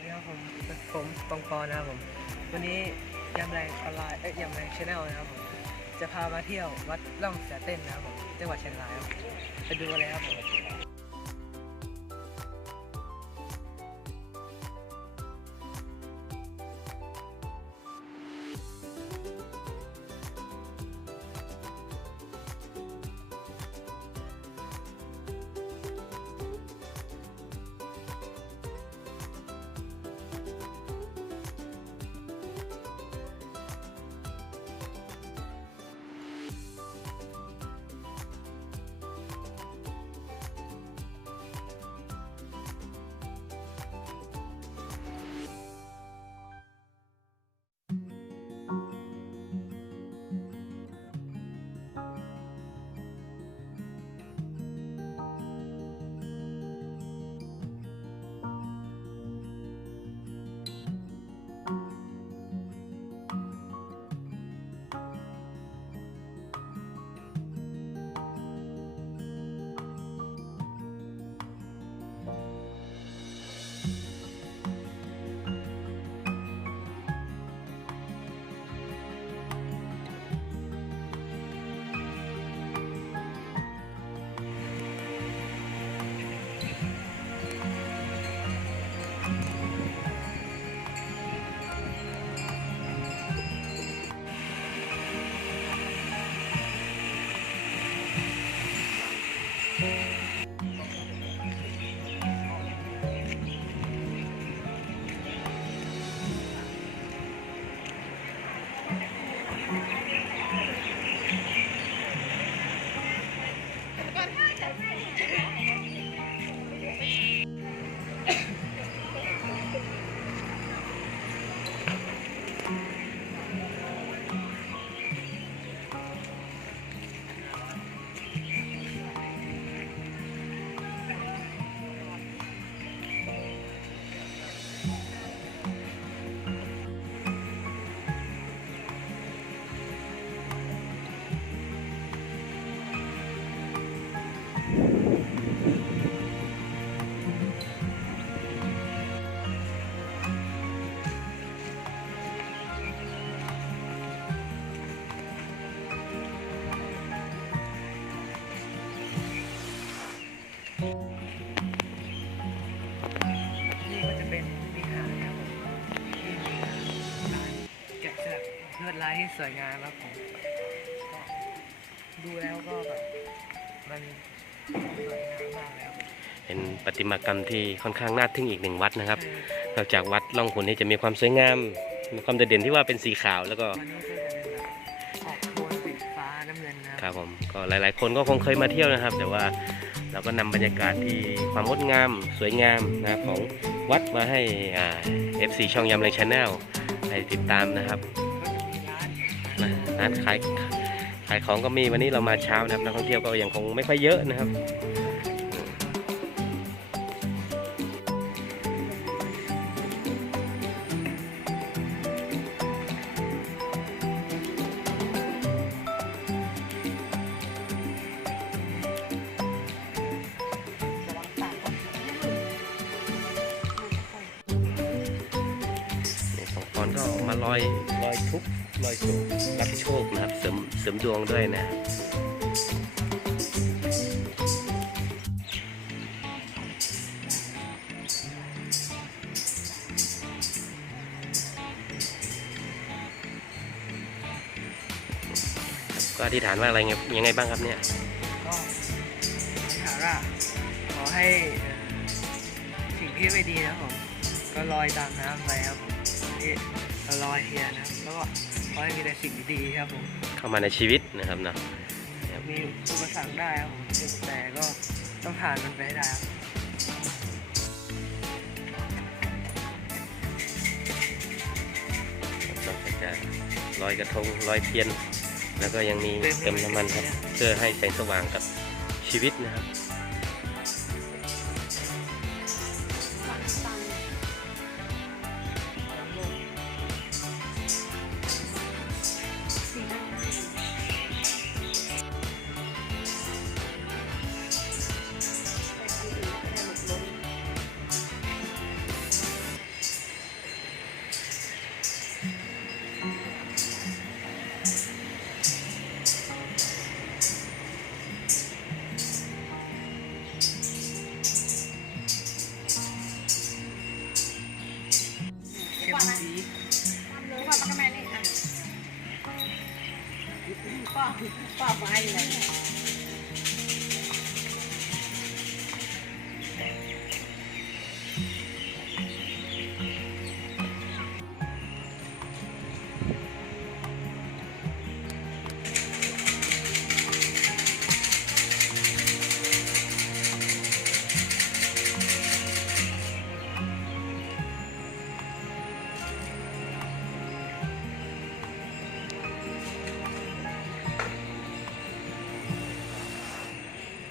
วัสดีครับผมผมปองปอนะครับผม วันนี้ยามแรงออนไลน์เอ้ยยำแรงชาแนลนะครับผมจะพามาเที่ยววัดล่องเสือเต้นนะครับผมจังหวัดเชียงรายครับไปดูกันเลยครับผม ลักลวดลายที่สวยงามครับผมก็ดูแล้วก็แบบมันสวยงามมากเลยครับผมเป็นประติมากรรมที่ค่อนข้างน่าทึ่งอีกหนึ่งวัดนะครับใช่นอกจากวัดล่องขุนนี้จะมีความสวยงามมีความโดดเด่นที่ว่าเป็นสีขาวแล้วก็วันนี้ก็จะเป็นแบบออกโทนสีฟ้าน้ำเงินนะคครัรับบผมก็หลาย ๆ คนก็คงเคยมาเที่ยวนะครับ แต่ว่าเราก็นำบรรยากาศที่ความงดงาม สวยงามนะครับของวัดมาให้อ่า FC ช่องยำแรงชาแนลให้ติดตามนะครับ ร้านขายขายของก็มีวันนี้เรามาเช้านะครับนักท่องเที่ยวก็ยังคงไม่ค่อยเยอะนะครับสองคนก็มาลอยลอยทุก ลอยโศกรับโชคนะครับเสริมเสริมดวงด้วยนะก็อธิษฐานว่าอะไรไงยังไงบ้างครับเนี่ย ก็ถามว่าขอให้สิ่งที่ไม่ดีนะผมก็ลอยตามน้ำไปครับที่ลอยเทียนนะแล้วก็ ขอให้มีแต่สิ่งดีๆครับผม เข้ามาในชีวิตนะครับเนาะมีอุปสรรคได้ครับผมแต่ก็ต้องผ่านมันไปให้ได้ครับนอกจากจะลอยกระทงลอยเทียน แล้วก็ยังมีเติมน้ำมันครับ เพื่อให้แสงสว่างกับชีวิตนะครับ 爸爸爸也来了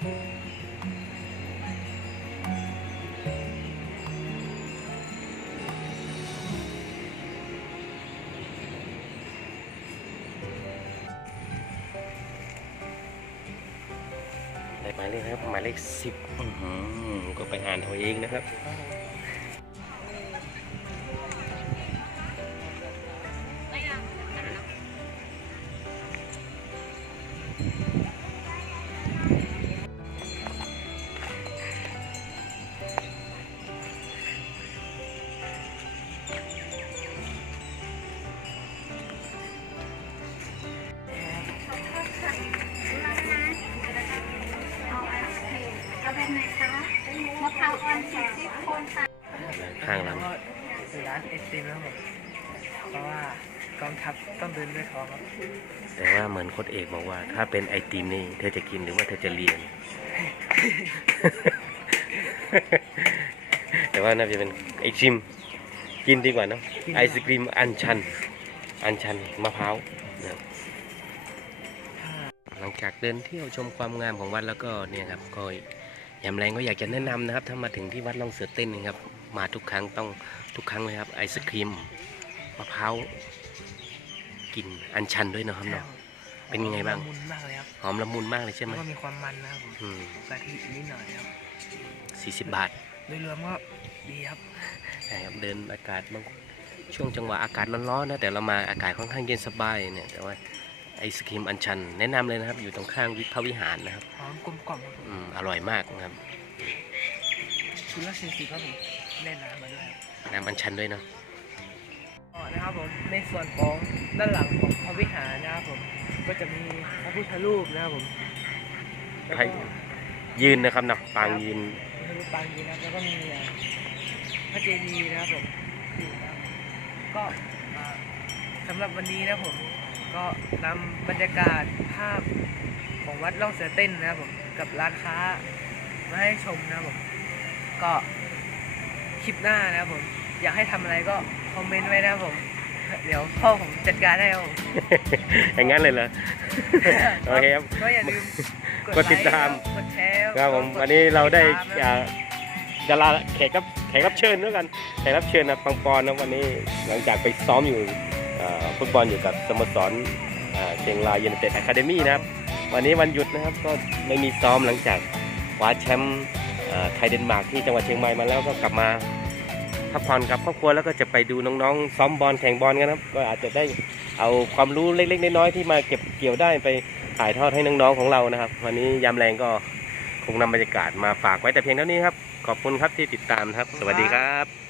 ได้หมายเลขครับหมายเลขสิบก็ไปอ่านเอาเองนะครับ อยู่ร้านไอติมนะครับผมเพราะว่ากองทัพต้องเดินด้วยท้องครับแต่ว่าเหมือนโค้ดเอกบอกว่า ถ้าเป็นไอติมนี่เธอจะกินหรือว่าเธอจะเรียน แต่ว่าน่าจะเป็นไอชิมกินดีกว่าเนอะไอศกรีมอันชัน อันชันมะพร้าวนะครับหลังจากเดินเที่ยวชมความงามของวัดแล้วก็เนี่ยครับก็ยามแรงก็อยากจะแนะนำนะครับ ถ้ามาถึงที่วัดล่องเสือเต้นนะครับ มาทุกครั้งต้องทุกครั้งเลยครับไอศครีมมะพร้าวกินอันชันด้วยนะครับเนาะ เป็นยังไงบ้างละมุนมากเลยครับหอมละมุนมากเลยใช่ไหมแล้วก็มีความมันนะครับผมอืมกะทินิดหน่อยครับสี่สิบบาทโดยรวมก็ดีครับใช่ครับเดินอากาศบางช่วงจังหวะอากาศร้อนๆนะแต่เรามาอากาศค่อนข้างเย็นสบายเนี่ยแต่ว่าไอศครีมอันชัน แนะนำเลยนะครับ อยู่ตรงข้างวิพระวิหารนะครับหอมกลมกล่อมครับผมอืมอร่อยมากนะครับ ชุดละสี่สิบครับผม แน่นน้ำมาด้วยครับน้ำอันชันด้วยเนาะอ๋อนะครับผมในส่วนของด้านหลังของพระวิหารนะครับผมก็จะมีพระพุทธรูปนะครับผมแล้วให้ก็ยืนนะครับนะปางยืนพระรูปปางยีนะครับแล้วก็มีอ่าพระเจดีย์นะครับผมอยู่นะครับผมก็อ่าสำหรับวันนี้นะครับผมก็นำบรรยากาศภาพของวัดล่องเสือเต้นนะครับผมกับร้านค้ามาให้ชมนะครับผมก็ คลิปหน้านะครับผม อยากให้ทำอะไรก็คอมเมนต์ไว้นะครับผม เดี๋ยวพ่อผมจัดการให้ครับผมอย่างนั้นเลยเหรอ โอเคครับ ก็อย่าลืมกดติดตามไลค์กดแชร์ครับผมกดวันนี้เราได้ติตมนะอ่าดาราแขกรับแขกรับเชิญด้วยกันแขกรับเชิญนะปังปอนนะวันนี้หลังจากไปซ้อมอยู่อ่าฟุตบอลอยู่กับสโมสรอ่าเชียงรายยูไนเต็ดอะคาเดมี่นะครับ วันนี้วันหยุดนะครับก็ไม่มีซ้อมหลังจากคว้าแชมป์อ่า ไทยเดนมาร์กที่จังหวัดเชียงใหม่มาแล้วก็กลับมาพักผ่อนกับครอบครัวแล้วก็จะไปดูน้องๆซ้อมบอลแข่งบอลกันนะครับก็อาจจะได้เอาความรู้เล็กๆน้อยๆที่มาเก็บเกี่ยวได้ไปถ่ายทอดให้น้องๆของเรานะครับ วันนี้ยามแรงก็คงนำบรรยากาศมาฝากไว้แต่เพียงเท่านี้ครับ ขอบคุณครับที่ติดตามครับ สวัสดีครับ